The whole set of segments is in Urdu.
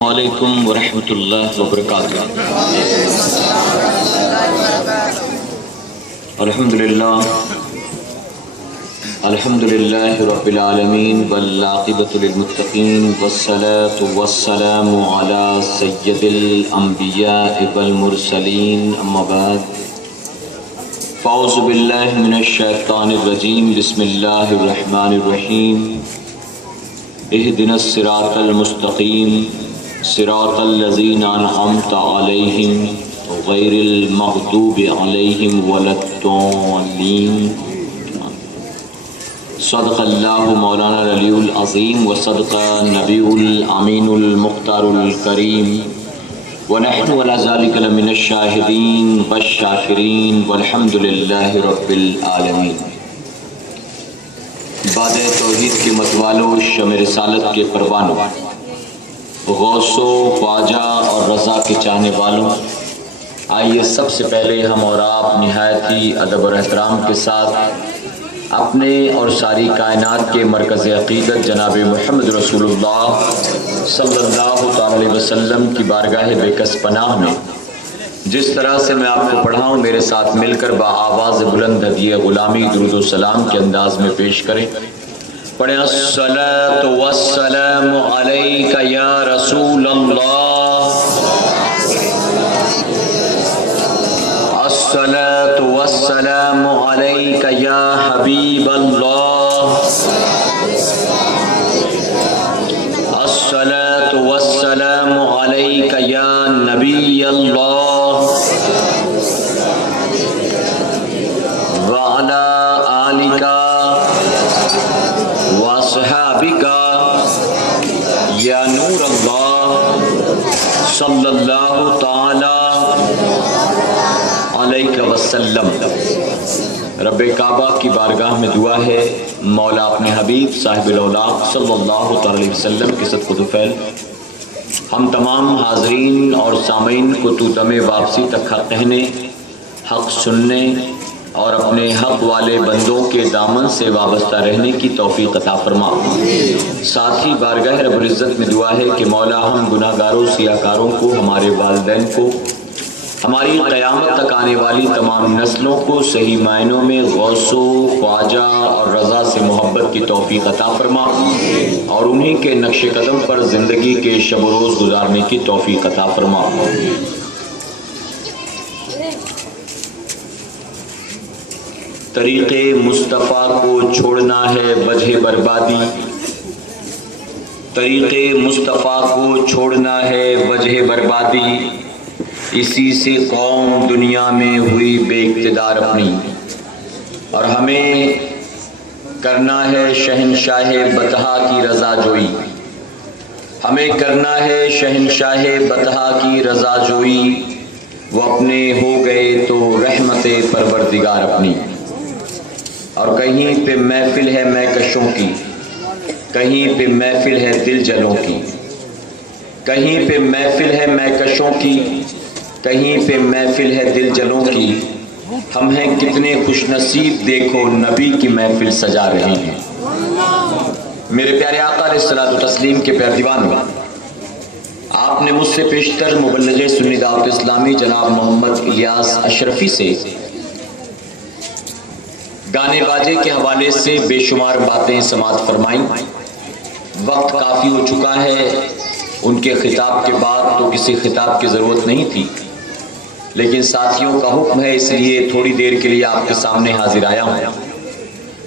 وعلیکم ورحمۃ اللہ وبرکاتہ۔ الحمدللہ رب العالمین والعاقبۃ للمتقین والصلاة والسلام علی سید الانبیاء والمرسلین، اما بعد فاعوذ باللہ من الشیطان الرجیم، بسم اللہ الرحمن الرحیم۔ اہدنا الصراط المستقیم صراط الذین انعمت علیہم غیر المغضوب علیہم ولا الضالین۔ صدق اللہ مولانا العلی العظیم وصدق نبی الامین المختار الکریم، ونحن علی ذلک لمن الشاہدین والشاکرین والحمد للہ رب العالمین۔ باد توحید کے متوالوں، شمع رسالت کے پروانوں، غوث و خواجہ اور رضا کے چاہنے والوں، آئیے سب سے پہلے ہم اور آپ نہایت ہی ادب اور احترام کے ساتھ اپنے اور ساری کائنات کے مرکز عقیدت جناب محمد رسول اللہ صلی اللہ علیہ وسلم کی بارگاہ بے کس پناہ میں جس طرح سے میں آپ کو پڑھاؤں، میرے ساتھ مل کر بآواز بلند ہدیہ غلامی درود و سلام کے انداز میں پیش کریں۔ پڑھیں الصلاۃ والسلام علیک یا رسول اللہ، الصلاۃ والسلام علیک یا حبیب اللہ، الصلاۃ والسلام علیک یا نبی اللہ، وعلی آلک وصحابک یا نور اللہ، صلی اللہ تعالی علیہ وسلم۔ رب کعبہ کی بارگاہ میں دعا ہے، مولا اپنے حبیب صاحب الاولاق صلی اللہ تعالی علیہ وسلم کے صدق و طفیل ہم تمام حاضرین اور سامعین کو تو دم واپسی تک حق کہنے، حق سننے اور اپنے حق والے بندوں کے دامن سے وابستہ رہنے کی توفیق عطا فرما۔ ساتھ ہی بارگاہ رب العزت میں دعا ہے کہ مولا ہم گناہ گاروں، سیاکاروں کو، ہمارے والدین کو، ہماری قیامت تک آنے والی تمام نسلوں کو صحیح معنوں میں غوث و خواجہ اور رضا سے محبت کی توفیق عطا فرما اور انہی کے نقش قدم پر زندگی کے شب و روز گزارنے کی توفیق عطا فرما۔ طریق مصطفیٰ کو چھوڑنا ہے وجہ بربادی، طریق مصطفیٰ کو چھوڑنا ہے وجہ بربادی، اسی سے قوم دنیا میں ہوئی بے اقتدار اپنی، اور ہمیں کرنا ہے شہنشاہ بطحا کی رضا جوئی، ہمیں کرنا ہے شہنشاہ بطحا کی رضا جوئی، وہ اپنے ہو گئے تو رحمت پروردگار اپنی۔ اور کہیں پہ محفل ہے مہکشوں کی، کہیں پہ محفل ہے دل جلوں کی، کہیں پہ محفل ہے مہکشوں کی، کہیں پہ محفل ہے دل جلوں کی، ہم ہیں کتنے خوش نصیب دیکھو نبی کی محفل سجا رہے ہیں۔ میرے پیارے آقا علیہ الصلوۃ والتسلیم کے پیارے دیوانوں، آپ نے مجھ سے پیشتر مبلغ سنی دعوت اسلامی جناب محمد الیاس اشرفی سے گانے باجے کے حوالے سے بے شمار باتیں سماعت فرمائیں۔ وقت کافی ہو چکا ہے، ان کے خطاب کے بعد تو کسی خطاب کی ضرورت نہیں تھی، لیکن ساتھیوں کا حکم ہے، اس لیے تھوڑی دیر کے لیے آپ کے سامنے حاضر آیا ہوں۔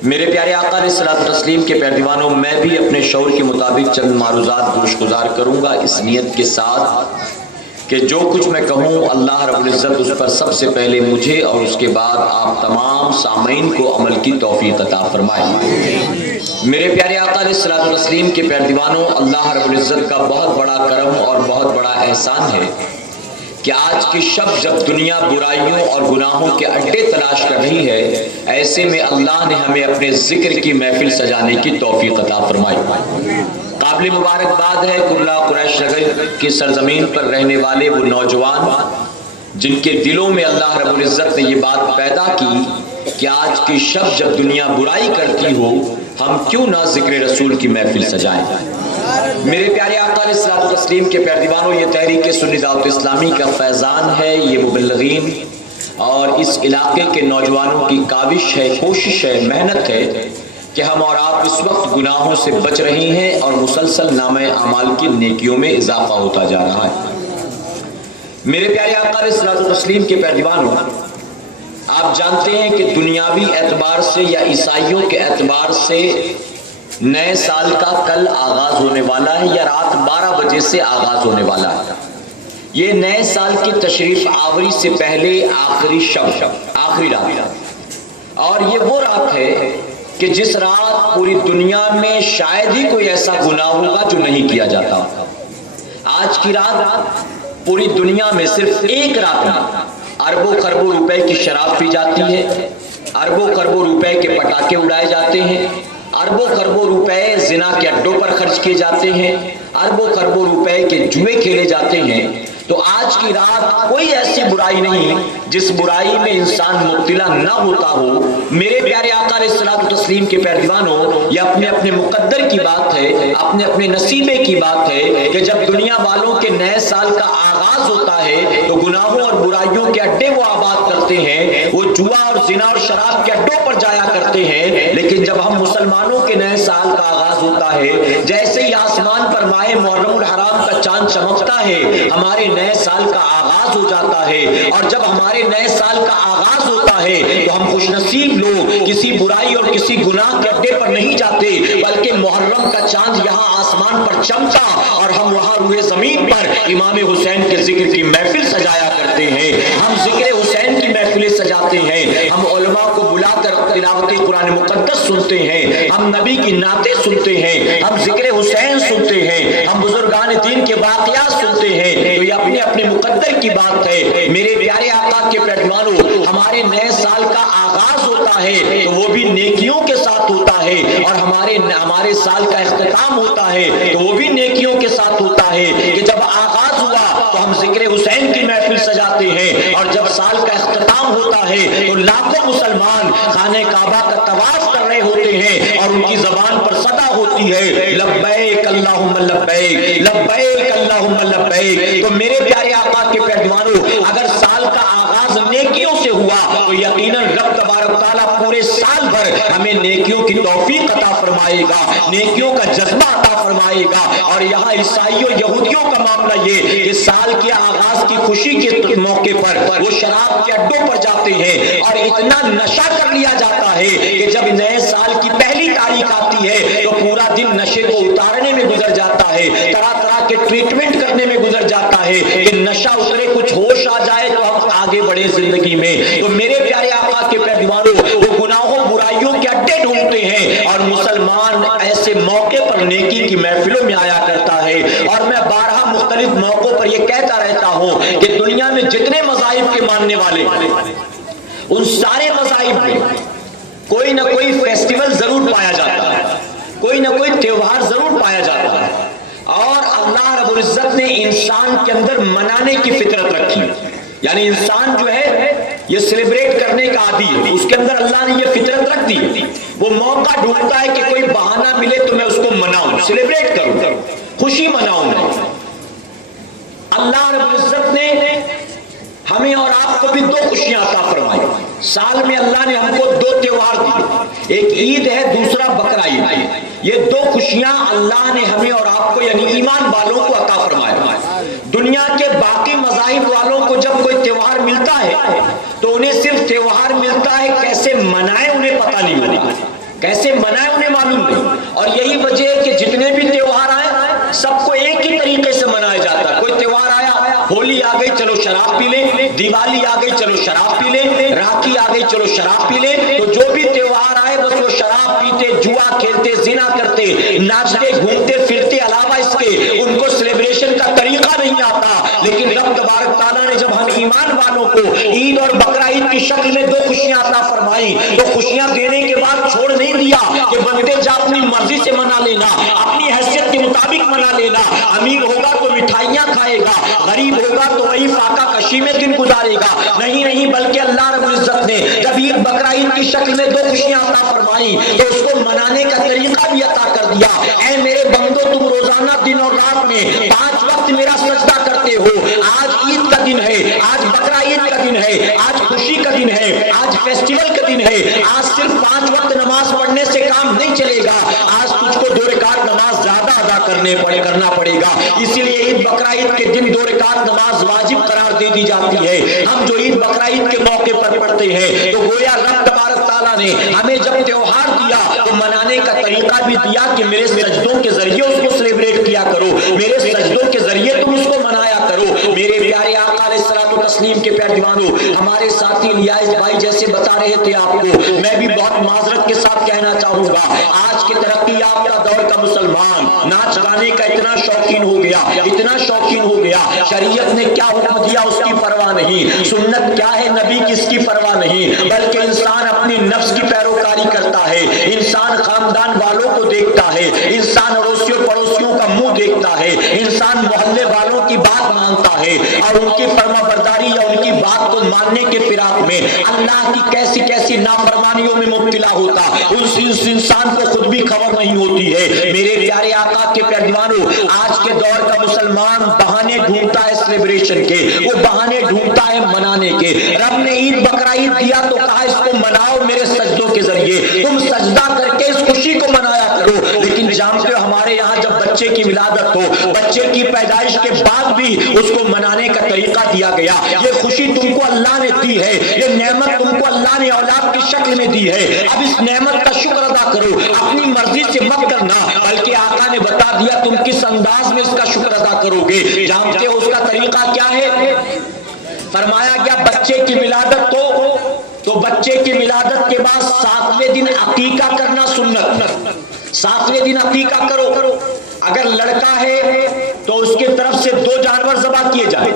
میرے پیارے آقا علیہ الصلوۃ والتسلیم کے پیارے دیوانوں، میں بھی اپنے شعور کے مطابق چند معروضات گوش گزار کروں گا، اس نیت کے ساتھ کہ جو کچھ میں کہوں اللہ رب العزت اس پر سب سے پہلے مجھے اور اس کے بعد آپ تمام سامعین کو عمل کی توفیق عطا فرمائے۔ میرے پیارے آقا علیہ الصلوۃ والتسلیم کے پیارے دیوانوں، اللہ رب العزت کا بہت بڑا کرم اور بہت بڑا احسان ہے کہ آج کی شب جب دنیا برائیوں اور گناہوں کے اڈے تلاش کر رہی ہے، ایسے میں اللہ نے ہمیں اپنے ذکر کی محفل سجانے کی توفیق عطا فرمائی۔ قابل مبارکباد ہے کلا قریش نگر کی سرزمین پر رہنے والے وہ نوجوان جن کے دلوں میں اللہ رب العزت نے یہ بات پیدا کی کہ آج کی شب جب دنیا برائی کرتی ہو، ہم کیوں نہ ذکر رسول کی محفل سجائیں۔ میرے پیارے آقا علیہ الصلوۃ والتسلیم کے پیروانوں، یہ تحریک سنی دعوت اسلامی کا فیضان ہے، یہ مبلغین اور اس علاقے کے نوجوانوں کی کاوش ہے، کوشش ہے، محنت ہے کہ ہم اور آپ اس وقت گناہوں سے بچ رہی ہیں اور مسلسل نامہ اعمال کی نیکیوں میں اضافہ ہوتا جا رہا ہے۔ میرے پیارے آقا علیہ الصلوۃ والتسلیم کے پیروانوں، آپ جانتے ہیں کہ دنیاوی اعتبار سے یا عیسائیوں کے اعتبار سے نئے سال کا کل آغاز ہونے والا ہے، یا رات 12 بجے سے آغاز ہونے والا ہے۔ یہ نئے سال کی تشریف آوری سے پہلے آخری شب، آخری رات، اور یہ وہ رات ہے کہ جس رات پوری دنیا میں شاید ہی کوئی ایسا گناہ ہوگا جو نہیں کیا جاتا۔ آج کی رات پوری دنیا میں صرف ایک رات میں اربوں خربوں روپے کی شراب پی جاتی ہے، اربوں خربوں روپے کے پٹاخے اڑائے جاتے ہیں، اربوں خربوں روپے زنا کے اڈوں پر خرچ کیے جاتے ہیں، اربوں خربوں روپے کے جوئے کھیلے جاتے ہیں۔ تو آج کی رات کوئی ایسی برائی نہیں جس برائی میں انسان مبتلا نہ ہوتا ہو۔ میرے پیارے آقا علیہ الصلوۃ والتسلیم کے پیروانوں، یہ اپنے اپنے مقدر کی بات ہے، اپنے اپنے نصیبے کی بات ہے کہ جب دنیا والوں کے نئے سال کا آغاز ہوتا ہے تو گناہوں اور برائیوں کے اڈے وہ آباد کرتے ہیں، وہ جوا اور زنا اور شراب کے اڈوں پر جایا کرتے ہیں۔ لیکن جب ہم مسلمانوں کے نئے سال کا آغاز ہوتا ہے، جیسے ہی آسمان پر ماہ محرم الحرام کا چاند چمکتا ہے، ہمارے نئے سال کا آغاز ہو جاتا ہے۔ اور جب ہمارے نئے سال کا آغاز ہوتا ہے تو ہم خوش نصیب لوگ کسی برائی اور کسی گناہ کے اڈے پر نہیں جاتے، بلکہ محرم کا چاند یہاں آسمان پر چمکا اور ہم وہاں روئے زمین پر امام حسین کے ذکر کی محفل سجایا کرتے ہیں۔ ہم ذکر حسین کی محفلیں سجاتے ہیں، ہم علماء کو بلا کر تلاوت قرآن مقدس سنتے ہیں، ہم نبی کی نعتیں سنتے ہیں، ہم ذکر حسین سنتے ہیں، ہم بزرگان دین کے واقعات سنتے ہیں۔ تو یہ اپنے اپنے مقدر کی بات ہے۔ میرے پیارے آقا کے پیروانوں، ہمارے نئے سال کا آغاز ہوتا ہے تو وہ بھی نیکیوں کے ساتھ ہوتا ہے، اور ہمارے سال کا اختتام ہوتا ہے تو وہ بھی نیکیوں کے ساتھ ہوتا ہے کہ جب آغاز ہوا تو ہم ذکر حسین کی محفل سجاتے ہیں، اور جب سال کا اختتام ہوتا ہے تو لاکھوں مسلمان خانہ کعبہ کا طواف کر رہے ہوتے ہیں اور ان کی زبان پر صدا ہوتی ہے لبیک اللہم لبیک، لبیک اللہم لبیک۔ تو میرے پیارے آقا کے پیروانوں، اگر سال کا آغاز نیکیوں سے ہوا تو یقیناً رب تبارک تعالیٰ پورے سال بھر ہمیں نیکیوں کی توفیق عطا فرمائے گا، نیکیوں کا جذبہ عطا فرمائے گا۔ اور یہاں عیسائیوں یہودیوں کا معاملہ یہ کہ سال کے آغاز کی خوشی کے موقع پر وہ شراب کے اڈوں پر جاتے ہیں اور اتنا نشہ کر لیا جاتا ہے کہ جب نئے سال کی پہلی تاریخ آتی ہے تو پورا دن نشے کو اتارنے میں گزر جاتا ہے، طرح طرح کے ٹریٹمنٹ کرنے میں گزر جاتا ہے کہ نشہ اترے، کچھ ہوش آ جائے تو ہم آگے بڑھے زندگی میں۔ تو میرے پیارے آقا کے پیروانوں، وہ گناہوں برائیوں کے اڈے ڈھونڈتے ہیں اور مسلمان ایسے موقع پر نیکی کی محفلوں میں آیا کرتا ہے۔ اور میں بارہا مختلف موقعوں پر یہ کہتا رہتا ہوں کہ دنیا میں جتنے مذاہب کے ماننے والے، ان سارے مذاہب میں کوئی نہ کوئی فیسٹیول ضرور پایا جاتا ہے، کوئی نہ کوئی تہوار ضرور پایا جاتا ہے، اور اللہ رب العزت نے انسان کے اندر منانے کی فطرت رکھی۔ یعنی انسان جو ہے یہ سیلیبریٹ کرنے کا عادی ہے، اس کے اندر اللہ نے یہ فطرت رکھ دی، وہ موقع ڈھونڈتا ہے کہ کوئی بہانہ ملے تو میں اس کو مناؤں، سیلیبریٹ کروں، خوشی مناؤں میں۔ اللہ رب العزت نے ہمیں اور آپ کو بھی دو خوشیاں عطا فرمائی۔ سال میں اللہ نے ہم کو دو تہوار دیے، ایک عید ہے، دوسرا بقرہ عید۔ یہ دو خوشیاں اللہ نے ہمیں اور آپ کو یعنی ایمان والوں کو عطا فرمایا۔ دنیا کے باقی مذاہب والوں کو جب کوئی تہوار ملتا ہے تو انہیں صرف تہوار ملتا ہے، کیسے منائے انہیں پتہ نہیں ہوتا، کیسے منائے انہیں معلوم نہیں۔ اور یہی وجہ ہے کہ جتنے بھی تہوار آئے سب کو ایک ہی طریقے سے منایا جاتا ہے۔ کوئی تہوار آیا، ہولی آ گئی چلو شراب پی لیں، دیوالی آ گئی چلو شراب پی لیں، راکھی آ گئی چلو شراب پی لیں۔ تو جو بھی تہوار آئے بس وہ شراب پیتے، جوا کھیلتے، زنا کرتے، ناچتے، گھومتے پھرتے، علاوہ اس کے ان کو سیلیبریشن کا طریقہ نہیں آتا۔ لیکن رب تبارک تعالیٰ نے جب ہم ایمان والوں کو عید اور بقرہ عید کی شکل میں دو خوشیاں عطا فرمائی تو خوشیاں دینے کے بعد چھوڑ نہیں دیا کہ بندے جا اپنی مرضی سے منا لینا، اپنی حیثیت کے مطابق منا لینا، امیر ہوگا تو مٹھائیاں کھائے گا، غریب ہوگا تو وہی فاقہ کشی میں دن گزارے گا۔ نہیں، بلکہ اللہ رب العزت نے جب عید بقرہ عید کی شکل میں دو خوشیاں عطا فرمائی تو اس کو منانے کا طریقہ بھی عطا کر دیا۔ اے میرے بندو، تم روزانہ دن اور رات میں 5 وقت میرا سجدہ کرتے ہو. آج عید کا دن ہے, آج بقرہ عید کا دن ہے, آج خوشی کا دن ہے, آج فیسٹیول کا دن ہے. آج صرف 5 وقت نماز پڑھنے سے کام نہیں چلے گا, آج تجھ کو 2 رکعت نماز زیادہ ادا کرنا پڑے گا. اسی لیے عید بقرہ عید کے دن 2 رکعت نماز واجب قرار دے دی جاتی ہے. ہم جو عید بقرہ عید کے موقع پر پڑھتے ہیں تو گویا رب تبارک تعالیٰ نے ہمیں جب تہوار دیا تو منانے کا طریقہ بھی دیا کہ میرے سجدوں کے ذریعے اس کو سیلیبریٹ کیا کرو, میرے سجدوں کے ذریعے تم اس کو منایا کرو. میرے پیارے آقا علیہ الصلوۃ والتسلیم کے پیارے دیوانوں, ہمارے ساتھی الیاس بھائی جیسے بتا رہے تھے آپ کو, میں بھی بہت معذرت کے ساتھ کہنا چاہوں گا, آج کے ترقی یافتہ دور کا مسلمان ناچ گانے کا اتنا شوقین ہو گیا, اتنا شوقین ہو گیا, شریعت نے کیا حکم دیا اس کی پرواہ نہیں, سنت کیا ہے نبی کی اس کی پرواہ نہیں, بلکہ انسان اپنی نفس کی پیروکاری کرتا ہے, انسان خاندان والوں کو دیکھتا ہے, انسان اڑوسیوں پڑوسیوں کا منہ دیکھتا ہے, انسان محلے والوں کی بات مانتا ہے اور ان کی فرما برداری یا ان کی بات کو ماننے کے فراق میں اللہ کی کیسی کیسی نافرمانیوں میں مبتلا ہوتا, اس انسان کو خود بھی خبر نہیں ہوتی ہے. میرے پیارے آقا کے پیارے دیوانوں, آج کے دور کا مسلمان بہانے ڈھونڈتا ہے سیلیبریشن کے, وہ بہانے ڈھونڈتا ہے منانے کے. رب نے عید بقرہ عید دیا تو کہا اس کو مناؤ میرے سجدوں کے ذریعے, تم سجدہ کر کے اس خوشی کو منایا کرو. لیکن جانتے ہو ہمارے یہاں جب بچے کی ولادت ہو, بچے کی پیدائش کے بعد بھی اس کو منانے کا طریقہ دیا گیا. یہ خوشی تم کو اللہ نے دی ہے, یہ نعمت تم کو اللہ نے اولاد کی شکل میں دی ہے, اب اس نعمت کا شکر ادا کرو, اپنی مرضی سے مت کرنا, بلکہ آقا نے بتا دیا تم کس انداز میں اس کا شکر ادا کرو گے. جانتے ہو اس کا طریقہ کیا ہے؟ فرمایا گیا بچے کی ولادت تو بچے کی ولادت کے بعد 7ویں دن عقیقہ کرنا سنت. 7ویں دن عقیقہ کرو. اگر لڑکا ہے تو اس کی طرف سے 2 جانور ذبح کیے جائیں,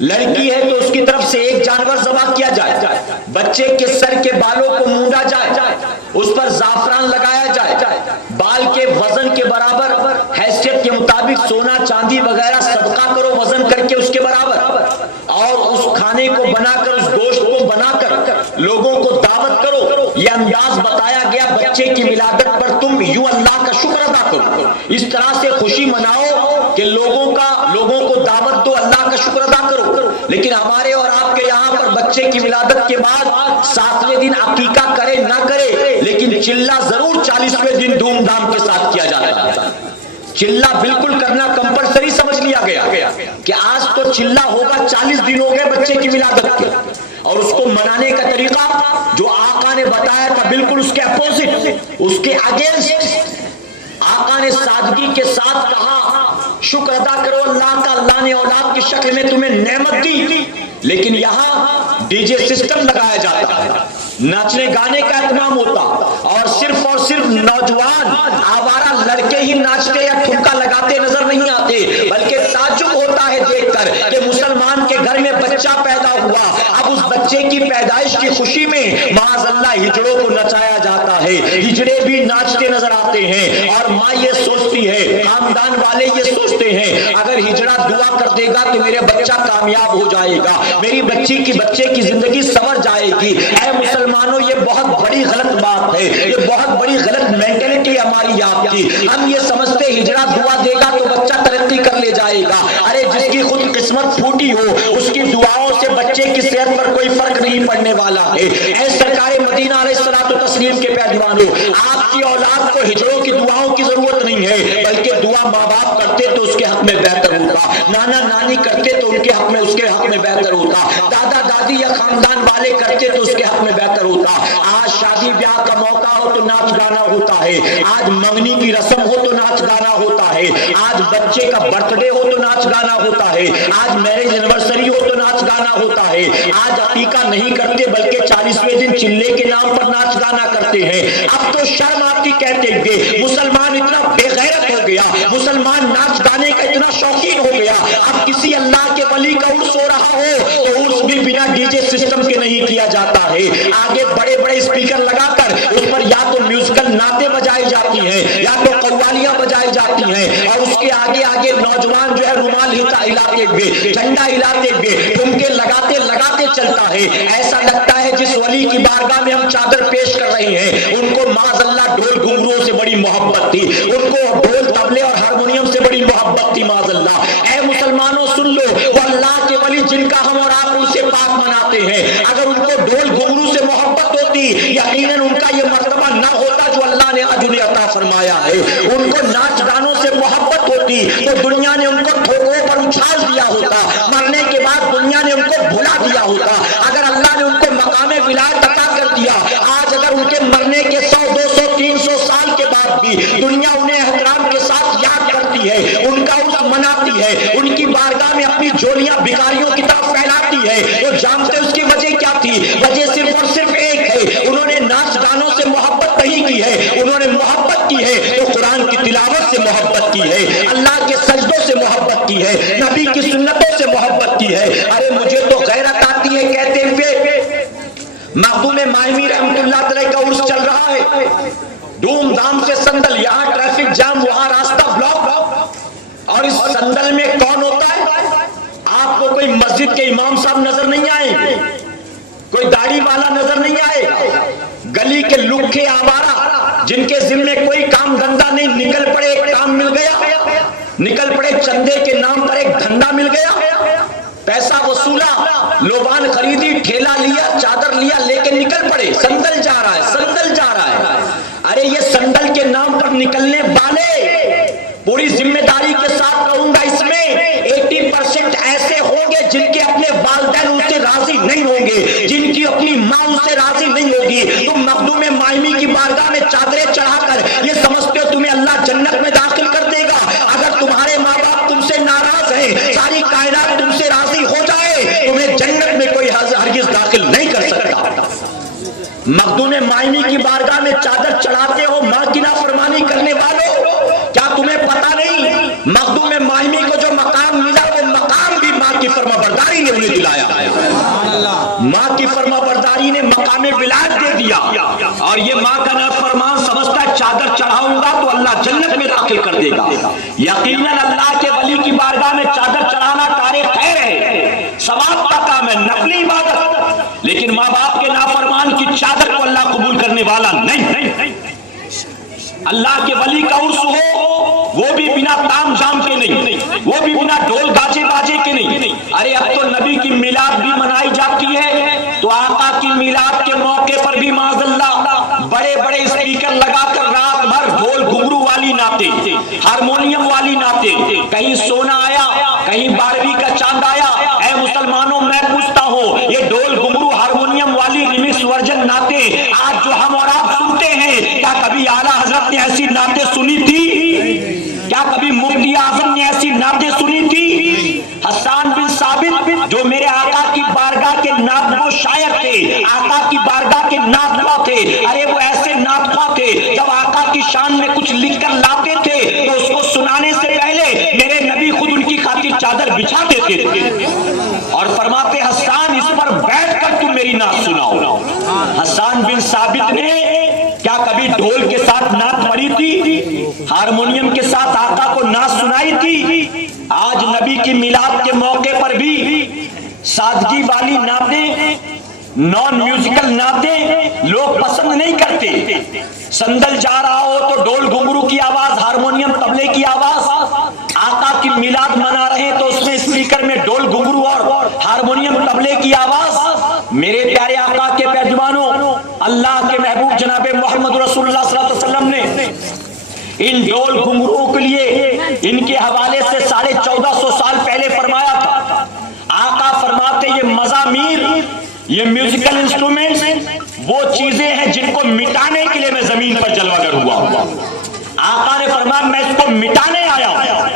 لڑکی ہے تو اس کی طرف سے 1 جانور ذبح کیا جائے. بچے کے سر کے بالوں کو مونڈا جائے, اس پر زعفران لگایا جائے, بال کے وزن کے برابر حیثیت کے مطابق سونا چاندی وغیرہ صدقہ کرو وزن کر کے اس کے برابر, اور اس کھانے کو بنا کر, اس گوشت کو بنا کر لوگوں کو دعوت کرو. یہ انداز بتایا گیا بچے کی ولادت پر تم یوں اللہ کا شکر ادا کرو, اس طرح سے خوشی مناؤ کہ لوگوں کو دعوت دو, اللہ کا شکر ادا کرو. لیکن ہمارے اور آپ کے یہاں پر بچے کی ولادت کے بعد 7ویں دن عقیقہ کرے نہ کرے, لیکن چلہ ضرور 40ویں دن دھوم دھام کے ساتھ کیا جاتا ہے. چلہ بالکل کرنا کمپلسری سمجھ لیا گیا کہ آج تو چلہ ہوگا, 40 دن ہو گئے بچے کی ولادت کے, اور اس کو منانے کا طریقہ جو آقا نے بتایا تھا بالکل اس کے اپوزٹ, اس کے اگینسٹ آقا نے سادگی کے ساتھ کہا شکر ادا کرو اللہ کا, اللہ نے اولاد کی شکل میں تمہیں نعمت دی. لیکن یہاں ڈی جے سسٹم لگایا جاتا ہے, ناچنے گانے کا اہتمام ہوتا, اور صرف نوجوان آوارہ لڑکے ہی ناچتے یا ٹھمکا لگاتے نظر نہیں آتے, بلکہ تعجب ہوتا ہے دیکھ کر کہ مسلمان کے گھر میں بچہ پیدا ہوا, اب اس بچے کی پیدائش کی خوشی میں معاذ اللہ ہجڑوں کو نچایا جاتا ہے, ہجڑے بھی ناچتے نظر آتے ہیں, اور ماں یہ سوچتی ہے, خاندان والے یہ سوچتے ہیں اگر ہجڑا دعا کر دے گا تو میرے بچہ کامیاب ہو جائے گا, میری بچے کی زندگی سنور جائے گی. اے مسلمانوں, یہ بہت بڑی غلط بات ہے, یہ بہت بڑی غلط مینٹلٹی ہماری آپ کی. ہم یہ سمجھتے ہجڑا دعا دے گا تو بچہ ترقی کر لے جائے گا. ارے جس کی خود قسمت پھوٹی ہو اس کی دعاؤں سے بچے کی صحت پر کوئی فرق نہیں پڑنے والا ہے. اے سرکار مدینہ علیہ الصلوۃ والتسلیم کے پیارے دیوانوں, آپ کی اولاد کو ہجڑوں کی دعاؤں کی ضرورت نہیں ہے, بلکہ دعا ماں باپ کرتے تو اس کے حق میں بہتر ہوتا, نانا نانی کرتے تو ان کے حق میں اس کے حق میں بہتر ہوتا, دادا دادی یا خاندان والے کرتے تو اس کے حق میں بہتر ہوتا. آج شادی بیاہ کا موقع ہو تو ناچ گانا ہوتا ہے, آج منگنی کی رسم ہو تو ناچ گانا ہوتا ہے, آج بچے کا برتھ ڈے ہو تو ناچ گانا ہوتا ہے, آج میرج اینیورسری ہو تو ناچ گانا ہوتا ہے, آج عقیقہ نہیں کرتے بلکہ 40ویں دن چلے کے نام پر ناچ گانا کرتے ہیں. اب تو شرم آتی کہتے ہوئے, مسلمان اتنا بے غیرت ہو گیا, مسلمان ناچ گانے کا اتنا شوقین ہو گیا, اب کسی اللہ کے ولی کا عرس ہو رہا ہو تو عرس بھی بنا ڈی جے سسٹم کے نہیں کیا جاتا ہے. آگے بڑے بڑے اسپیکر لگا کر اس پر یا تو میوزیکل نعتیں بجائی جاتی ہیں یا تو قوالیاں بجائی جاتی ہیں, اور اس کے آگے آگے نوجوان جو ہے رومال ہلاتے ہوئے, جھنڈا ہلاتے ہوئے, ٹھمکے لگاتے چلتا ہے. ایسا لگتا ہے جس ولی کی بارگاہ میں ہم چادر پیش کر رہے ہیں ان کو معاذ اللہ ڈھول گھنگروؤں سے بڑی محبت تھی, ان کو ڈھول طبلے اور ہارمونیم سے محبت تھی معاذ اللہ۔ اے مسلمانوں سن لو، وہ اللہ کے ولی جن کا ہم اور آپ ان سے پاک مناتے ہیں، اگر ان کو ڈھول گھنگرو سے محبت ہوتی یقیناً ان کا یہ مرتبہ نہ ہوتا جو اللہ نے آج انہیں عطا فرمایا ہے۔ ان کو ناچ گانوں سے محبت ہوتی تو دنیا نے ان کو ٹھوکروں پر اچھال دیا ہوتا، مرنے کے بعد دنیا نے ان کو بھلا دیا ہوتا۔ اگر اللہ نے ان کو مقام ولایت عطا کر دیا، آج اگر ان کے مرنے کے 100 200 300 سال کے بعد بھی دنیا انہیں احترام کے ساتھ یاد کرتی ہے، ان کا عرس مناتی ہے، ان کی بارگاہ میں اپنی جھولیاں بھکاریوں کی طرف پھیلاتی ہے، تو جانتے اس کی وجہ کیا تھی؟ وجہ صرف اور صرف ایک ہے، انہوں نے ناچ گانوں سے محبت نہیں کی ہے، انہوں نے محبت کی ہے تو قرآن کی تلاوت سے محبت کی ہے، اللہ کے سجدوں سے محبت کی ہے، نبی کی سنتوں سے محبت کی ہے۔ ارے مجھے تو غیرت آتی ہے کہتے ہوئے مخدوم ماہمی رحمت اللہ علیہ کا عرس چل رہا ہے، دھوم دھام سے سندل، یہاں ٹریفک جام، وہاں راستہ بلاک، اور اس سندل میں کون ہوتا ہے؟ آپ کو کوئی مسجد کے امام صاحب نظر نہیں آئیں گے، کوئی داڑھی والا نظر نہیں آئے گا، گلی کے لکھے آوارہ جن کے ذمے کوئی کام دھندا نہیں، نکل پڑے ایک کام مل گیا، نکل پڑے چندے کے نام پر ایک دھندا مل گیا، پیسہ وصولا، لوبان خریدی، ٹھیلا لیا، چادر لیا، لے کے نکل پڑے، سندل جا رہا ہے، سندل جا رہا ہے۔ ارے یہ سندل کے نام پر نکلنے والے پوری ذمہ داری کے ساتھ کہوں گا اس میں 80% ایسے ہوں گے جن کے اپنے والدین ان سے راضی نہیں ہوں گے، جن کی اپنی ماں ان سے راضی نہیں ہوگی۔ تم مخدوم ماہمی کی بارگاہ میں چادریں چڑھا کر یہ سمجھتے ہو تمہیں اللہ جنت میں داخل کر دے گا؟ اگر تمہارے ماں باپ تم سے ناراض ہیں، ساری کائنات تم سے راضی ہو جائے، تمہیں جنت میں کوئی ہرگز داخل نہیں کر سکتا۔ مخدوم ماہمی کی بارگاہ میں چادر چڑھاتے ہو ماں کی نافرمانی کرنے والوں، کیا تمہیں پتا نہیں مخدوم ماہمی کو جو مقام ملا وہ مقام بھی ماں کی فرما برداری نے انہیں دلایا، ماں کی فرما برداری نے مقام ولایت دے دیا، اور یہ ماں کا نافرمان سمجھتا ہے چادر چڑھاؤں گا تو اللہ جنت میں داخل کر دے گا۔ یقیناً اللہ کے ولی کی بارگاہ میں چادر چڑھانا کار خیر ہے، ثواب کا کام ہے، نفلی عبادت، لیکن ماں باپ کے نافرمان کی چادر کو اللہ قبول کرنے والا نہیں۔ اللہ کے ولی کا عرس ہو وہ بھی بنا تام جام کے نہیں، وہ بھی بنا ڈھول گاجے باجے کے نہیں۔ ارے اب تو نبی کی میلاد بھی منائی جاتی ہے، تو آقا کی میلاد کے موقع پر بھی معاذ اللہ بڑے بڑے اسپیکر لگا کر رات بھر ڈھول گھنگرو والی نعتیں، ہارمونیم والی نعتیں، کہیں سونا آیا، کہیں 12ویں کا چاند آیا۔ اے مسلمانوں میں پوچھتا ہوں، یہ ڈھول گھنگرو ہارمونیم والی ریمکس ورژن نعتیں آج جو ہم اور آپ سنتے ہیں، کیا کبھی اعلیٰ حضرت نے ایسی نعتیں سنی تھی؟ کیا کبھی مفتی اعظم نے ایسی نعتیں سنی تھی؟ حسان بن ثابت جو میرے آقا کی بارگاہ کے نعت گو شاعر تھے، آقا کی بارگاہ کے نعت گو تھے، ارے وہ ایسے نعت گو تھے جب آقا کی شان میں کچھ لکھ کر لاتے تھے تو اس کو سنانے سے پہلے میرے نبی خود ان کی خاطر چادر بچھا دیتے تھے اور فرماتے حسان اس پر بیٹھ کر تم میری نعت سناؤ۔ حسان بن ثابت نے کیا کبھی ڈھول کے ساتھ نعت پڑھی تھی؟ ہارمونیم کے ساتھ آقا کو نعت سنائی تھی؟ آج نبی کی میلاد کے موقع پر بھی سادگی والی نعتیں، نان میوزیکل نعتیں لوگ پسند نہیں کرتے۔ سندل جا رہا ہو تو ڈھول گھنگرو کی آواز، ہارمونیم طبلے کی آواز، آقا کی میلاد منا رہے تو اس میں اسپیکر میں ڈھول گھنگرو اور ہارمونیم طبلے کی آواز۔ میرے پیارے آقا کے پیجوانوں، اللہ کے محبوب جناب محمد رسول اللہ صلی اللہ علیہ وسلم نے ان ڈھول گھنگرو کے لیے ان کے حوالے سے 1450 سال پہلے فرمایا تھا۔ آقا فرماتے یہ مزامیر، یہ میوزیکل انسٹرومنٹس وہ چیزیں ہیں جن کو مٹانے کے لیے میں زمین پر جلوہ گر ہوا۔ آقا نے فرمایا میں اس کو مٹانے آیا ہوں،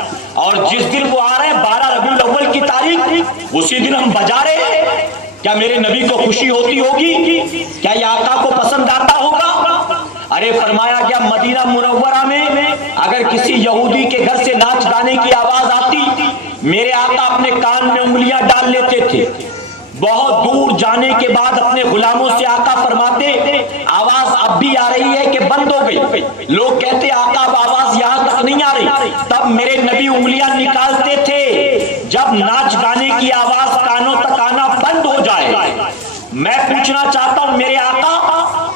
اور جس دن وہ آ رہے ہیں 12 ربیع الاول کی تاریخ، اسی دن ہم بجا رہے ہیں۔ کیا میرے نبی کو خوشی ہوتی ہوگی؟ کیا یہ آقا کو پسند آتا ہوگا؟ ارے فرمایا گیا مدینہ منورہ میں اگر کسی یہودی کے گھر سے ناچ گانے کی آواز آتی، میرے آقا اپنے کان میں انگلیاں ڈال لیتے تھے۔ بہت دور جانے کے بعد اپنے غلاموں سے آقا فرماتے آواز اب بھی آ رہی ہے کہ بند ہو گئی؟ لوگ کہتے آقا اب آواز یہاں تک نہیں آ رہی، تب میرے نبی انگلیاں نکالتے تھے جب ناچ گانے کی آواز کانوں تک آنا بند ہو جائے۔ میں پوچھنا چاہتا ہوں میرے آقا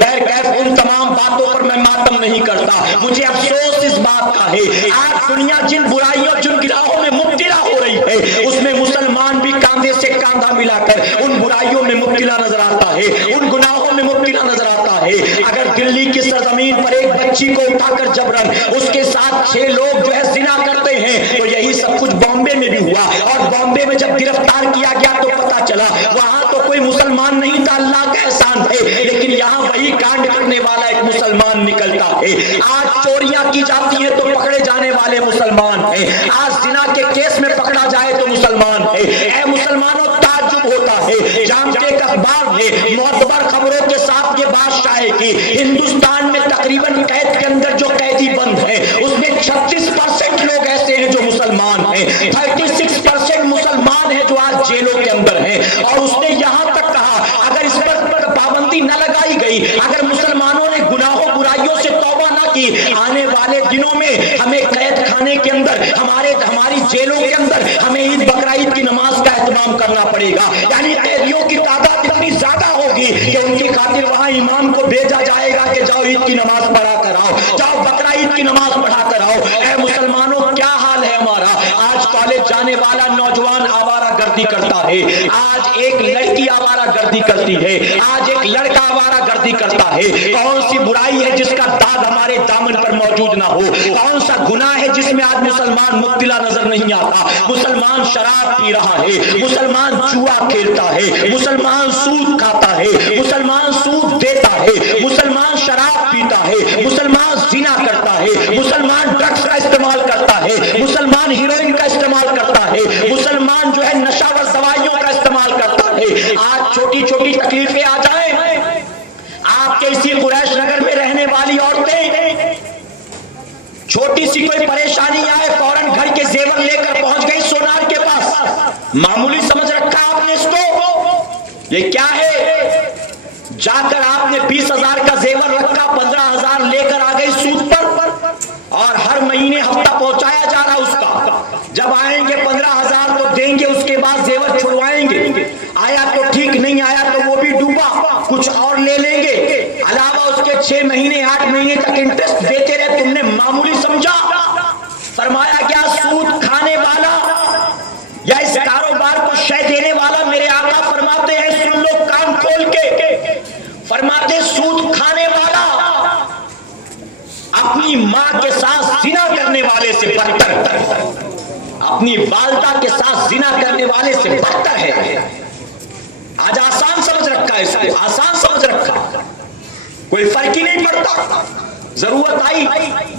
کیف ان تمام باتوں پر میں ماتم نہیں کرتا، مجھے افسوس اس بات کا ہے آج دنیا جن برائیوں جن گناہوں میں مبتلا ہو رہی ہے اس میں مسلمان بھی کاندھے سے کاندھا ملا کر ان برائیوں میں مبتلا نظر آتا ہے، ان گناہوں میں مبتلا نظر آتا ہے۔ اگر دلی کی سرزمین پر ایک بچی کو اٹھا کر جبرن اس کے ساتھ 6 لوگ جو ہے زنا کرتے ہیں تو یہی سب کچھ بامبے میں بھی ہوا، اور بامبے میں جب گرفتار کیا گیا تو پتا چلا وہاں تو کوئی مسلمان نہیں تھا، اللہ کا احسان ہے، لیکن یہاں وہی کانڈ کرنے والا ایک مسلمان نکلتا ہے۔ آج چوریاں کی جاتی ہیں تو پکڑے جانے والے مسلمان ہیں، آج زنا کے کیس میں پکڑا جائے تو مسلمان ہے۔ اے مسلمانوں تعجب ہوتا ہے، جام کے اخبار نے معتبر خبروں کے ساتھ یہ بات شائع کی، ہندوستان میں تقریباً قید کے اندر جو قیدی بند ہیں اس میں 36% لوگ ایسے ہیں جو مسلمان ہیں، 36% مسلمان ہیں جو آج جیلوں کے اندر ہیں، اور اس نے یہاں تک کہا اگر اس پر پابندی نہ لگائی گئی، اگر مسلمانوں نے گناہوں برائیوں سے توبہ نہ کی، آنے والے دنوں میں ہمیں قید خانے کے اندر ہماری جیلوں کے اندر ہمیں عید بقرعید کی نماز کا اہتمام کرنا پڑے گا۔ یعنی قیدیوں کی تعداد اتنی زیادہ ہوگی کہ ان کی خاطر وہاں امام کو بھیجا جائے گا کہ جاؤ عید کی نماز پڑھا کر آؤ، جاؤ بقرعید کی نماز پڑھا کر آؤ۔ اے مسلمانوں کیا حال ہے ہمارا، آج کالج جانے والا نوجوان آوارہ گردی کرتا ہے، آج ایک لڑکی آوارہ گردی کرتی ہے، آج ایک لڑکا آوارہ گردی کرتا ہے۔ کون سی برائی ہے جس کا داغ ہمارے دامن پر موجود نہ ہو، کون سا گناہ ہے جس میں آج مسلمان مبتلا نظر نہیں آتا؟ مسلمان شراب پی رہا ہے، مسلمان جوا کھیلتا ہے، مسلمان سود کھاتا ہے، مسلمان سود دیتا ہے، مسلمان شراب پیتا ہے، مسلمان زنا کرتا ہے، مسلمان ڈرگس کا استعمال کرتا ہے، مسلمان ہیروئن کا استعمال کرتا ہے، مسلمان جو ہے نشاور دوائیوں کا استعمال کرتا ہے۔ آج چھوٹی چھوٹی تکلیفیں آ جائیں، آپ کے اسی قریش نگر میں رہنے والی عورتیں چھوٹی سی کوئی پریشانی آئے فوراً گھر کے زیور لے کر پہنچ گئی سونار کے پاس، معمولی سمجھ رکھا آپ نے اس کو، یہ کیا ہے؟ جا کر آپ نے 20,000 کا زیور رکھا، 15,000 لے کر آ گئی سود پر، اور ہر مہینے ہفتہ پہنچایا جا رہا اس کا، جب آئیں گے 15,000 تو دیں گے، اس کے بعد زیور چھڑوائیں گے، آیا تو ٹھیک، نہیں آیا تو وہ بھی ڈوبا، کچھ اور لے لیں گے، علاوہ اس کے 6 مہینے 8 مہینے تک انٹرسٹ دیتے رہے۔ تم نے معمولی سمجھا؟ فرمایا کیا سود کھانے والا یا اس کاروبار کو شے دینے والا، میرے آقا فرماتے ہیں، سن لو کان کھول کے، فرماتے سود کھانے والا اپنی ماں کے ساتھ زنا کرنے والے سے بدتر، اپنی والدہ کے ساتھ زنا کرنے والے سے بدتر ہے۔ آج آسان سمجھ رکھا ہے، اس کو آسان سمجھ رکھا، کوئی فرق ہی نہیں پڑتا۔ ضرورت آئی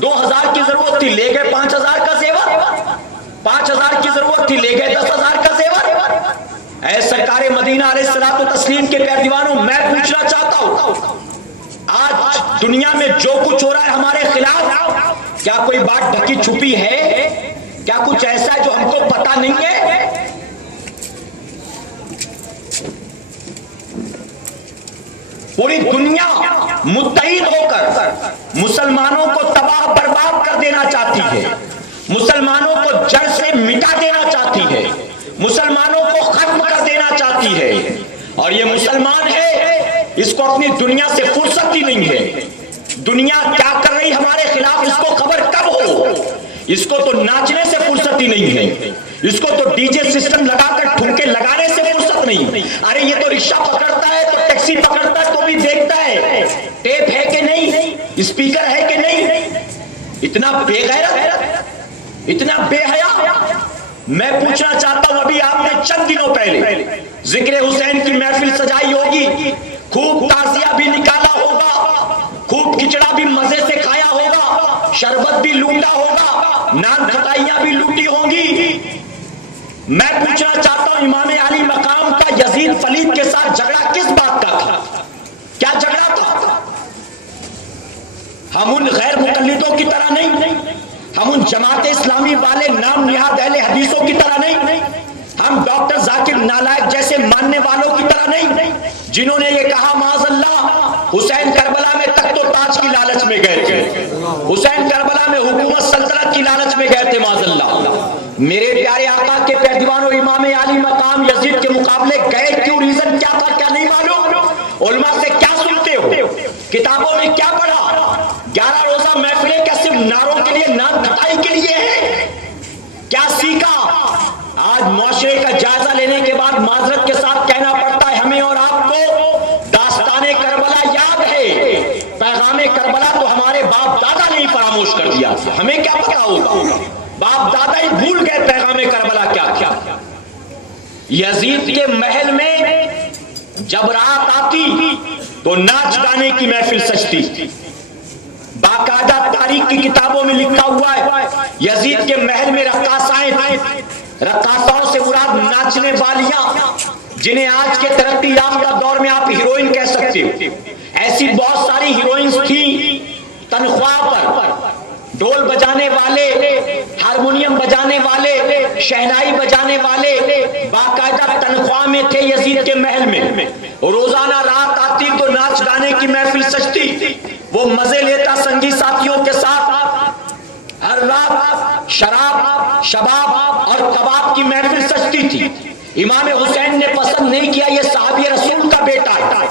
2,000 کی ضرورت تھی، لے گئے 5,000 کا زیور، 5,000 کی ضرورت تھی، لے گئے 10,000 کا زیور۔ اے سرکار مدینہ علیہ الصلوۃ والتسلیم کے پیارے دیوانوں، میں پوچھنا چاہتا ہوں آج دنیا میں جو کچھ ہو رہا ہے ہمارے خلاف، کیا کوئی بات ڈھکی چھپی ہے؟ کیا کچھ ایسا ہے جو ہم کو پتا نہیں ہے؟ پوری دنیا متحد ہو کر مسلمانوں کو تباہ برباد کر دینا چاہتی ہے، مسلمانوں کو جڑ سے مٹا دینا چاہتی ہے، مسلمانوں کو ختم کر دینا چاہتی ہے، اور یہ مسلمان ہے، اس کو اپنی دنیا سے فرصت ہی نہیں ہے۔ دنیا کیا کر رہی ہمارے خلاف اس کو خبر کب ہو، اس کو تو ناچنے سے فرصت ہی نہیں ہے، اس کو تو ڈی جے سسٹم لگا کر ٹھمکے لگانے سے فرصت نہیں۔ ارے یہ تو رکشہ پکڑتا ہے تو ٹیکسی پکڑتا ہے تو بھی دیکھتا ہے ٹیپ ہے کہ نہیں، اسپیکر ہے کہ نہیں۔ اتنا بے غیرت، اتنا بے حیا۔ میں پوچھنا چاہتا ہوں، ابھی آپ نے چند دنوں پہلے ذکر حسین کی محفل سجائی ہوگی، خوب تعزیہ بھی نکالا ہوگا، خوب کھچڑا بھی مزے سے کھایا ہوگا، شربت بھی لوٹا ہوگا، نان کھٹائیاں بھی لوٹی ہوں گی۔ میں پوچھنا چاہتا ہوں، امام علی مقام کا یزید فلید کے ساتھ جھگڑا کس بات کا تھا؟ کیا جھگڑا تھا؟ ہم ان غیر مقلدوں کی طرح نہیں، ہم ان جماعت اسلامی والے نام نہاد اہل حدیثوں کی طرح نہیں، ہم ڈاکٹر ذاکر نالائق جیسے ماننے والوں کی طرح نہیں، جنہوں نے یہ کہا معاذ اللہ حسین کربلا میں تخت و تاج کی لالچ میں گئے تھے، حسین کربلا میں حکومت سلطنت کی لالچ میں گئے تھے معاذ اللہ۔ میرے پیارے آقا کے پیارے دیوانوں، امام علی مقام یزید کے مقابلے گئے کیوں؟ ریزن کیا تھا؟ کیا نہیں معلوم؟ علماء سے کیا سنتے ہو؟ لینے کے بعد معذرت کے ساتھ کہنا پڑتا ہے ہمیں اور آپ کو داستان کربلا یاد ہے، پیغام کربلا تو ہمارے باپ دادا نے ہی فراموش کر دیا، ہمیں کیا پتا ہوگا، باپ دادا ہی بھول گئے پیغام کربلا کیا کیا۔ یزید کے محل میں جب رات آتی تو ناچ گانے کی محفل سجتی، باقاعدہ تاریخ کی کتابوں میں لکھا ہوا ہے یزید کے محل میں رقاصائیں تھیں، رقاصاؤں سے مراد ناچنے والیاں، جنہیں آج کے ترقی یافتہ دور میں آپ ہیروئن کہہ سکتے ہو، ایسی بہت ساری ہیروئنز تھیں تنخواہ پر، ڈھول بجانے والے، ہارمونیم بجانے والے، شہنائی بجانے والے باقاعدہ تنخواہ میں تھے یزید کے محل میں، روزانہ رات آتی تو ناچ گانے کی محفل سجتی، وہ مزے لیتا سنگی ساتھیوں کے ساتھ، ہر رات شراب، شباب اور کباب کی محفل سجتی تھی۔ امام حسین نے پسند نہیں کیا یہ صحابی رسول کا بیٹا ہے،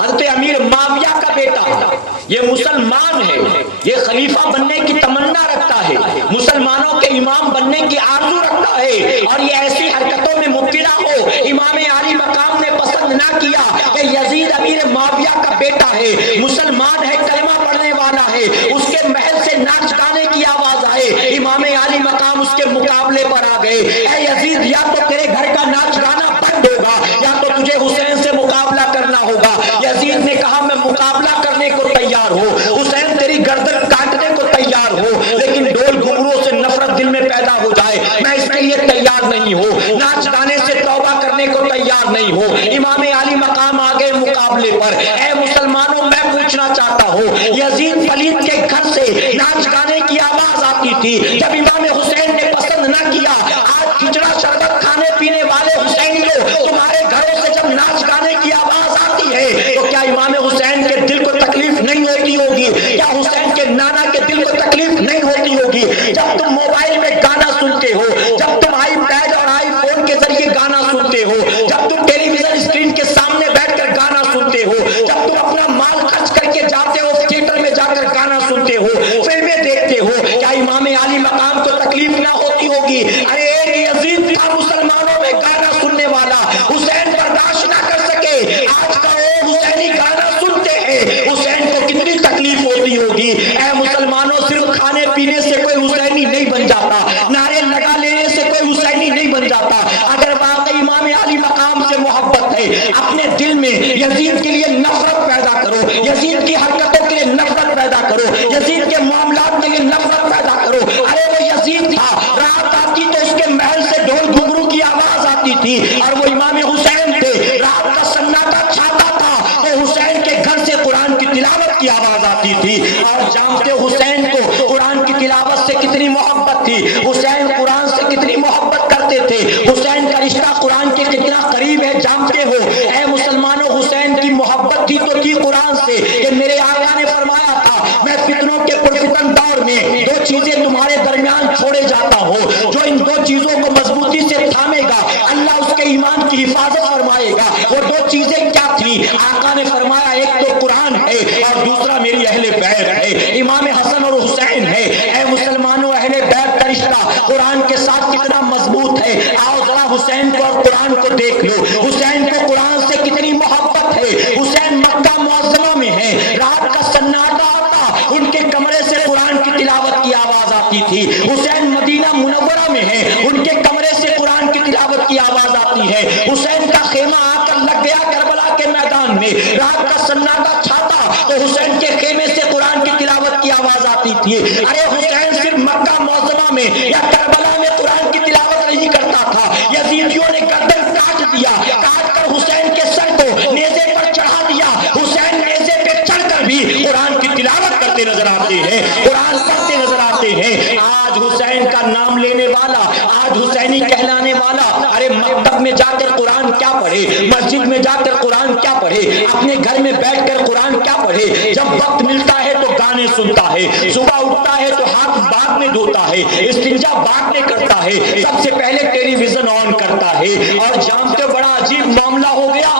حضرت امیر معاویہ کا بیٹا ہے، یہ مسلمان ہے، یہ خلیفہ بننے کی تمنا رکھتا ہے، مسلمانوں کے امام بننے کی آرزو رکھتا ہے، اور یہ ایسی حرکتوں میں مبتلا ہو۔ امام عالی مقام نے پسند نہ کیا کہ یزید امیر معاویہ کا بیٹا ہے، مسلمان ہے، کلمہ پڑھنے والا ہے، اس کے محل سے ناچ گانے کی آواز آئے، امام عالی مقام اس کے مقابلے پر آ گئے، اے یزید یا تو تیرے گھر کا ناچ گانا بند ہوگا یا تو تجھے حسین سے مقابلہ کرنا ہوگا۔ یزید نے کہا میں مقابلہ کرنے کو تیار ہوں، حسین تیری گردن کاٹنے کو تیار ہو، لیکن ڈول گھنگروں سے نفرت دل میں پیدا ہو جائے میں اس کے لیے تیار نہیں ہوں، ناچ گانے سے توبہ کرنے کو تیار نہیں ہوں۔ امام عالی مقام آگے مقابلے پر۔ اے مسلمانوں میں پوچھنا چاہتا ہوں، یزید پلید کے گھر سے ناچ گانے کی آواز آتی تھی، جب امام حسین نے پسند نہ کیا، آج کھچڑا شربت کھانے پینے والے حسینیوں تمہارے گھروں سے جب ناچ گانے کی آواز آتی ہے تو کیا امام حسین کے دل کو تکلیف نہیں ہوتی ہوگی؟ کیا حسین کے نانا کے دل کو تکلیف نہیں ہوتی ہوگی؟ جب تم موبائل میں گانا سنتے ہو، جب تم آئی پیڈ اور آئی فون کے ذریعے گانا سنتے ہو، جب تم ٹیلی ویژن اسکرین کے سامنے بیٹھ کر گانا سنتے ہو، جب تم اپنا مال خرچ کر کے جاتے ہو تھیٹر میں جا کر گانا سنتے ہو، فلمیں دیکھتے ہو، کیا امام عالی مقام کو تکلیف نہ ہوتی ہوگی؟ ارے ایک یزید تھا مسلمانوں میں گانا سننے والا، حسین برداشت نہ کر سکے، آج کا وہ حسینی گانا سنتے ہیں، حسین کو کتنی تکلیف ہوتی ہوگی۔ اے مسلمانوں، صرف کھانے پینے سے کوئی حسینی نہیں بن جاتا، نعرے لگا لینے سے کوئی حسینی نہیں بن جاتا۔ اگر واقعی امام عالی مقام سے محبت ہے، اپنے دل میں یزید کے لیے نفرت پیدا کرو، یزید کی حرکتوں کے لیے نفرت پیدا کرو، یزید کے معاملات کے لیے نفرت پیدا کرو۔ ارے وہ یزید تھا، رات آتی تو اس کے محل سے ڈھول گھنگرو کی آواز آتی تھی، اور وہ امام حسین تھے، رات کا سناٹا چھاتا تھا تو حسین کے گھر سے قرآن کی تلاوت کی آواز آتی تھی، اور جانتے حسین کو قرآن کی تلاوت سے کتنی محبت تھی، حسین قرآن سے کتنی محبت کرتے تھے، حسین کا رشتہ قرآن کے کتنا قریب ہے جانتے ہو۔ اے مسلمانوں، حسین کی محبت تھی تو تھی قرآن سے، کہ میرے آقا نے فرمایا تھا میں فتنوں کے پرفتن دور میں دو چیزیں تمہارے درمیان چھوڑے جاتا ہوں، جو ان دو چیزوں کو مضبوطی سے تھامے گا اللہ اس کے ایمان کی حفاظت فرمائے گا۔ وہ دو چیزیں کیا تھیں؟ آقا نے فرمایا ایک تو قرآن ہے اور دوسرا میری اہل بیت ہے، امام حسن اور حسین ہے۔ اے مسلمانوں، اہل بیت کا رشتہ قرآن کے ساتھ کتنا مضبوط ہے، آؤ ذرا حسین کو اور قرآن کو دیکھ لو، حسین کو قرآن سے کتنی محبت ہے۔ حسین مکہ معظمہ میں ہے، رات کا سناٹا آتا ان کے کمرے سے قرآن کی تلاوت کی آواز آتی تھی۔ حسین مدینہ منورہ میں ہے، ان کے کمرے سے قرآن کی تلاوت کی آواز آتی ہے۔ حسین کا خیمہ آ کر لگ گیا کربلا کے میدان میں، رات کا سناٹا چھاتا تو حسین کے خیمے سے قرآن کی تلاوت کی آواز آتی تھی۔ ارے حسین صرف مکہ معظمہ میں یا کربلا میں قرآن کی تلاوت نہیں کرتا تھا، یزیدیوں نے گردن کاٹ دیا، کاٹ کر حسین کے سر کو نیزے پر چڑھا دیا، حسین نیزے پہ چڑھ کر بھی قرآن کی تلاوت کرتے نظر آتے ہیں، قرآن پڑھتے نظر آتے ہیں۔ آج حسین کا نام لینے والا، آج حسینی کہلانے والا، ارے مکتب میں جا کر قرآن کیا پڑھے، مسجد میں جا کر قرآن کیا پڑھے، اپنے گھر میں بیٹھ کر قرآن کیا پڑھے، جب وقت ملتا ہے تو گانے سنتا ہے، صبح اٹھتا ہے تو ہاتھ باغ میں دھوتا ہے، استنجا باغ میں کرتا ہے، سب سے پہلے ٹیلی ویژن آن کرتا ہے، اور جانتے بڑا عجیب معاملہ ہو گیا۔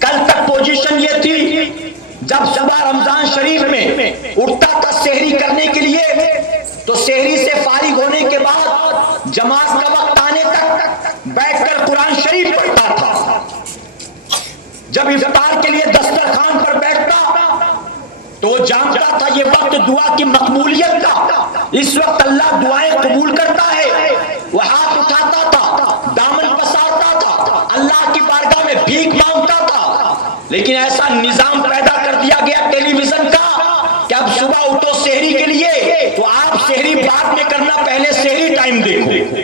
کل تک پوزیشن یہ تھی جب صبح رمضان شریف میں اٹھتا تھا سحری کرنے کے لیے تو سحری سے فارغ ہونے کے بعد جماعت کا وقت آنے تک بیٹھ کر قرآن شریف پڑھتا تھا. جب افطار کے لیے دسترخوان پر بیٹھتا تو وہ جانتا تھا یہ وقت دعا کی مقبولیت کا، اس وقت اللہ دعائیں قبول کرتا ہے. وہ ہاتھ اٹھاتا تھا، دامن پسارتا تھا، اللہ کی بارگاہ میں بھیک مانگتا تھا. لیکن ایسا نظام پیدا کر دیا گیا ٹیلی ویژن کا کہ اب صبح اٹھو سحری کے لیے تو آپ سحری بعد میں کرنا، پہلے سحری ٹائم دیکھو.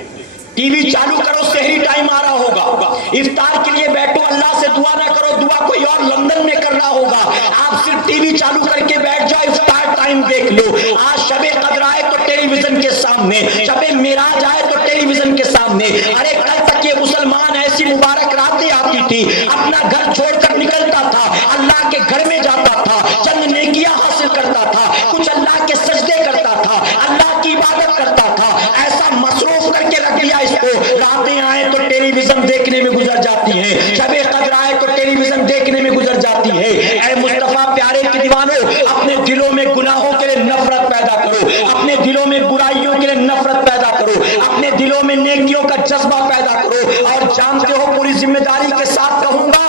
ٹی وی چالو کرو، سحری ٹائم آ رہا ہوگا. افطار کے لیے بیٹھو، اللہ سے دعا نہ کرو، دعا کوئی اور لندن میں کر رہا ہوگا. آپ صرف ٹی وی چالو کر کے بیٹھ جاؤ، افطار ٹائم دیکھ لو. آج شب قدر آئے تو ٹیلی ویژن کے سامنے، شب معراج آئے تو ٹیلی ویژن کے سامنے. ارے کل تک یہ مسلمان ایسی مبارک راتیں آتی تھی، اپنا گھر چھوڑ کر نکلتا تھا، اللہ کے گھر میں جاتا تھا، چند نیکیاں حاصل کرتا تھا، کچھ اللہ کے سجدے کرتا تھا، اللہ کی عبادت کرتا تھا. ایسا مصروف کر کے رکھ لیا اس کو. راتیں آئے تو ٹیلی ویژن دیکھنے میں گزر جاتی ہیں، شب قدر آئے تو ٹیلی ویژن دیکھنے میں گزر جاتی ہے. اے مصطفیٰ پیارے کے دیوانوں، اپنے دلوں میں گناہوں کے لیے نفرت پیدا کرو، اپنے دلوں میں برائیوں کے لیے نفرت پیدا کرو، اپنے دلوں میں نیکیوں کا جذبہ پیدا کرو. اور جانتے ہو، پوری ذمہ داری کے ساتھ کہوں گا،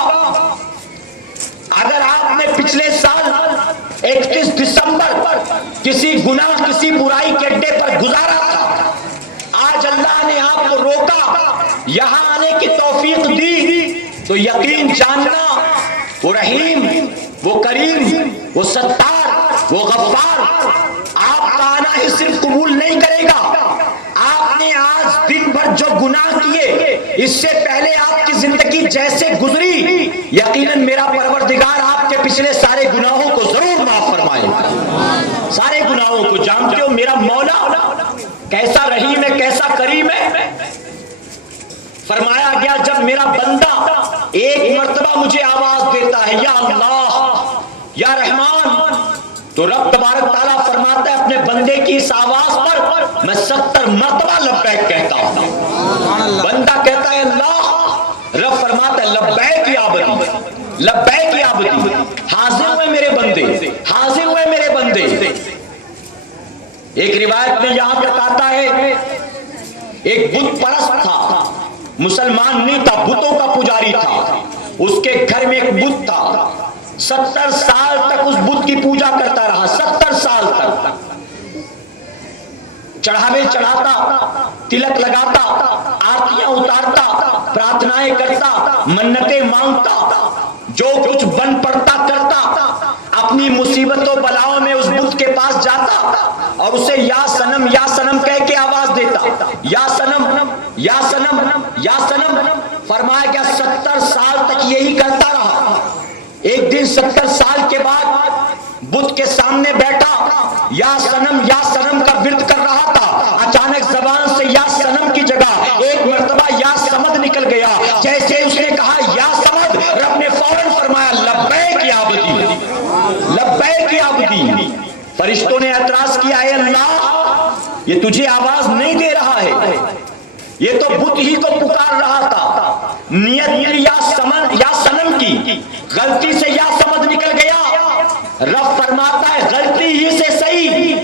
اگر آپ نے پچھلے سال 31 دسمبر کسی گناہ کسی برائی کے اڈے پر گزارا تھا، آج اللہ نے آپ کو روکا، یہاں آنے کی توفیق دی، تو یقین جاننا وہ رحیم، وہ کریم، وہ ستار، وہ غفار آپ کا آنا ہی صرف قبول نہیں کرے گا. آپ نے آج دن بھر جو گناہ کیے، اس سے پہلے آپ کی زندگی جیسے گزری، یقیناً میرا پروردگار آپ کے پچھلے سارے گناہوں کو ضرور معاف فرمائے گا. سارے گناہوں کو. جانتے ہو میرا مولا کیسا رحیم ہے، کیسا کریم ہے. فرمایا گیا جب میرا بندہ ایک مرتبہ مجھے آواز دیتا ہے، یا اللہ، یا رحمان، تو رب تبارک تعالیٰ فرماتا ہے اپنے بندے کی اس آواز پر میں 70 مرتبہ لبیک کہتا ہوں. بندہ کہتا ہے اللہ، رب فرماتا ہے لبیک یا عبدی، لبیک یا عبدی، حاضر ہوئے میرے بندے، حاضر ہوئے میرے بندے. ایک روایت میں یہاں تک آتا ہے ایک بت پرست تھا، مسلمان نہیں تھا، بتوں کا پجاری تھا. اس کے گھر میں ایک بت تھا، 70 سال تک اس بت کی پوجا کرتا رہا. 70 سال تک چڑھاوے چڑھاتا، تلک لگاتا، آرتیاں اتارتا، پرارتھنائیں کرتا، منتیں مانگتا، جو کچھ بن پڑتا کرتا. اپنی مصیبتوں بلاؤں میں اس بت کے پاس جاتا اور اسے یا سنم یا سنم کہہ کے آواز دیتا، یا سنم یا سنم یا سنم. فرمایا گیا 70 سال تک یہی کرتا رہا. ایک دن 70 سال کے بعد بت کے سامنے بیٹھا، یا سنم کا ورد کر رہا تھا. اچانک زبان سے یا سنم کی جگہ ایک مرتبہ یا سمد نکل گیا. جیسے اس نے کہا یا سمد، رب نے فوراً فرمایا لبیک یا عبدی، لبیک یا عبدی. فرشتوں نے اعتراض کیا، اے اللہ، یہ تجھے آواز نہیں دے رہا ہے، یہ تو بت ہی کو پکار رہا تھا. نیت یا سنم کی، غلطی سے یا سمد نکل گیا. رب فرماتا ہے غلطی ہی سے صحیح،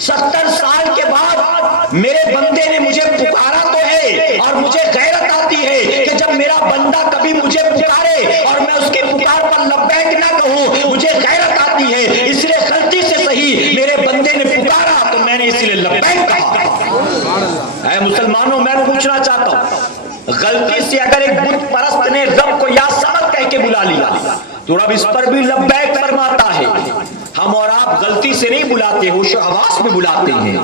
70 سال کے بعد میرے بندے نے مجھے پکارا تو ہے، اور مجھے غیرت آتی ہے کہ جب میرا بندہ کبھی مجھے پکارے اور میں اس کے پکار پر لبیک نہ کہوں، مجھے غیرت آتی ہے. اس لیے غلطی سے صحیح میرے بندے نے پکارا تو میں نے اس لیے لبیک کہا. اے مسلمانوں، میں پوچھنا چاہتا ہوں، غلطی سے اگر ایک بت پرست نے رب کو یا سمد کہہ کے بلا لیا تو رب اس پر بھی لبیک فرماتا ہے. ہم اور آپ غلطی سے نہیں بلاتے، ہوش و حواس میں بلاتے ہیں.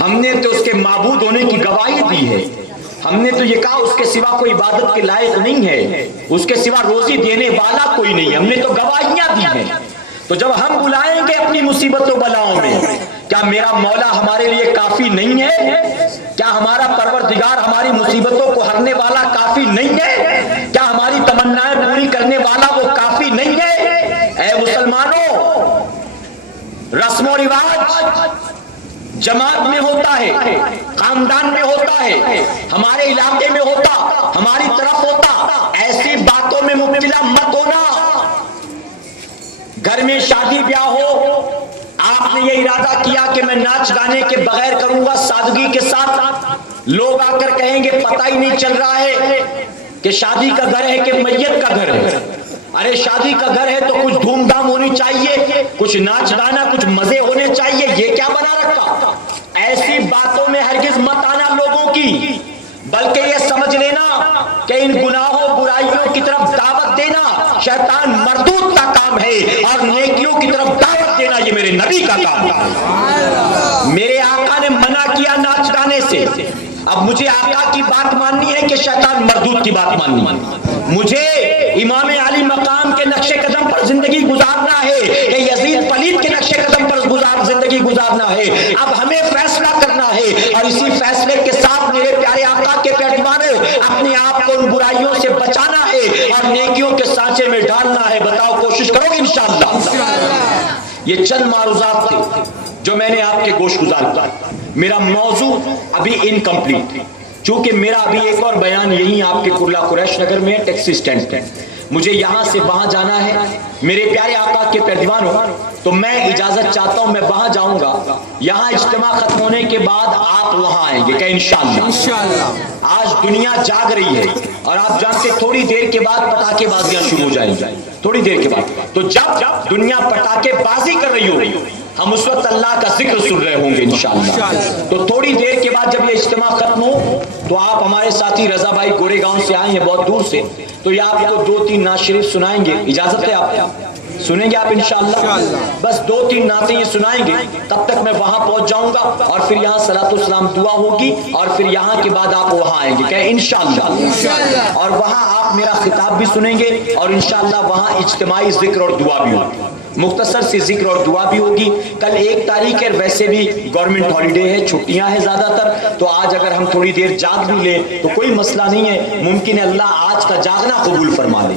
ہم نے تو اس کے معبود ہونے کی گواہی دی ہے. ہم نے تو یہ کہا اس کے سوا کوئی عبادت کے لائق نہیں ہے، اس کے سوا روزی دینے والا کوئی نہیں. ہم نے تو گواہیاں دی ہیں. تو جب ہم بلائیں گے اپنی مصیبتوں بلاؤں میں، کیا میرا مولا ہمارے لیے کافی نہیں ہے؟ کیا ہمارا پروردگار ہماری مصیبتوں کو ہرنے والا کافی نہیں ہے؟ کیا ہماری تمنائیں پوری کرنے والا وہ کافی نہیں ہے؟ اے مسلمانوں، رسم و رواج جماعت میں ہوتا ہے، خاندان میں ہوتا ہے، ہمارے علاقے میں ہوتا، ہماری طرف ہوتا. ایسی باتوں میں مبتلا مت ہونا. گھر میں شادی بیاہ ہو، آپ نے یہ ارادہ کیا کہ میں ناچ گانے کے بغیر کروں گا سادگی کے ساتھ، لوگ آ کر کہیں گے پتہ ہی نہیں چل رہا ہے کہ شادی کا گھر ہے کہ میت کا گھر ہے۔ ارے شادی کا گھر ہے تو کچھ دھوم دھام ہونی چاہیے، کچھ ناچ گانا، کچھ مزے ہونے چاہیے، یہ کیا بنا رکھا؟ ایسی باتوں میں ہرگز مت آنا لوگوں کی، بلکہ یہ سمجھ لینا کہ ان گناہوں برائیوں کی طرف دعوت دینا شیطان مردود کا کام ہے، اور نیکیوں کی طرف دعوت دینا یہ میرے نبی کا کام ہے۔ میرے آقا نے منع کیا ناچ گانے سے، اب مجھے آقا کی بات ماننی ہے کہ شیطان مردود کی بات ماننی ہے؟ مجھے امام علی مقام کے نقش قدم پر زندگی گزارنا ہے کہ یزید پلید کے نقش قدم پر زندگی گزارنا ہے؟ اب ہمیں فیصلہ کرنا ہے، اور اسی فیصلے کے ساتھ میرے پیارے آقا کے پیروانوں اپنے آپ کو ان برائیوں سے بچانا ہے اور نیکیوں کے سانچے میں ڈالنا ہے۔ بتاؤ کوشش کرو گے انشاءاللہ؟ یہ چند معروضات تھے جو میں نے آپ کے گوش گزار کیا۔ میرا موضوع ابھی انکمپلیٹ تھی، چونکہ میرا ابھی ایک اور بیان یہی آپ کے کرلا قریش نگر میں ٹیکسی سٹینڈ پہ، مجھے یہاں سے وہاں جانا ہے میرے پیارے آقا کے پیروانوں، تو میں اجازت چاہتا ہوں، میں وہاں جاؤں گا، یہاں اجتماع ختم ہونے کے بعد آپ وہاں آئیں گے کہ انشاءاللہ؟ آج دنیا جاگ رہی ہے، اور آپ جانتے تھوڑی دیر کے بعد پٹاخے بازیاں شروع ہو جائیں گی، تھوڑی دیر کے بعد، تو جب دنیا پٹاخے بازی کر رہی ہوگی ہم اس وقت اللہ کا ذکر سن رہے ہوں گے انشاءاللہ۔ تو تھوڑی دیر کے بعد جب یہ اجتماع ختم ہو تو آپ ہمارے ساتھی رضا بھائی گورے گاؤں سے آئے ہیں بہت دور سے، تو یہ آپ کو 2-3 نعت شریف سنائیں گے، اجازت ہے آپ سنیں گے آپ انشاءاللہ؟ بس 2-3 نعتیں یہ سنائیں گے، تب تک میں وہاں پہنچ جاؤں گا، اور پھر یہاں صلاۃ والسلام دعا ہوگی، اور پھر یہاں کے بعد آپ وہاں آئیں گے کہ انشاءاللہ، اور وہاں آپ میرا خطاب بھی سنیں گے، اور انشاءاللہ وہاں اجتماعی ذکر اور دعا بھی ہوگی، مختصر سی ذکر اور دعا بھی ہوگی۔ کل 1 تاریخ ہے، ویسے بھی گورنمنٹ ہالیڈے ہے، چھٹیاں ہیں زیادہ تر، تو آج اگر ہم تھوڑی دیر جاگ بھی لیں تو کوئی مسئلہ نہیں ہے، ممکن ہے اللہ آج کا جاگنا قبول فرما لے۔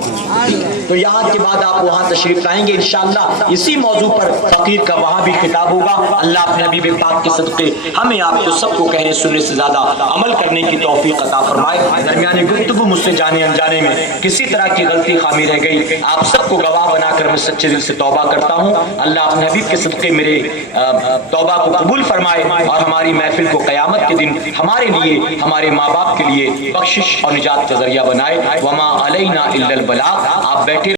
تو یہاں کے بعد آپ وہاں تشریف لائیں گے انشاءاللہ، اسی موضوع پر فقیر کا وہاں بھی خطاب ہوگا۔ اللہ اپنے حبیب پاک کے صدقے ہمیں آپ کو سب کو کہنے سننے سے زیادہ عمل کرنے کی توفیق عطا فرمائے۔ درمیانی گفتگو مجھ سے جانے انجانے میں کسی طرح کی غلطی خامی رہ گئی، آپ سب کو گواہ بنا کر میں سچے دل سے توبہ کرتا ہوں۔ اللہ اپنے حبیب کے صدقے میرے توبہ کو قبول فرمائے، اور ہماری محفل کو قیامت کے دن ہمارے لیے، ہمارے ماں باپ کے لیے بخشش اور نجات کا ذریعہ بنائے۔ وما علینا الا البلاغ۔ آپ بیٹھے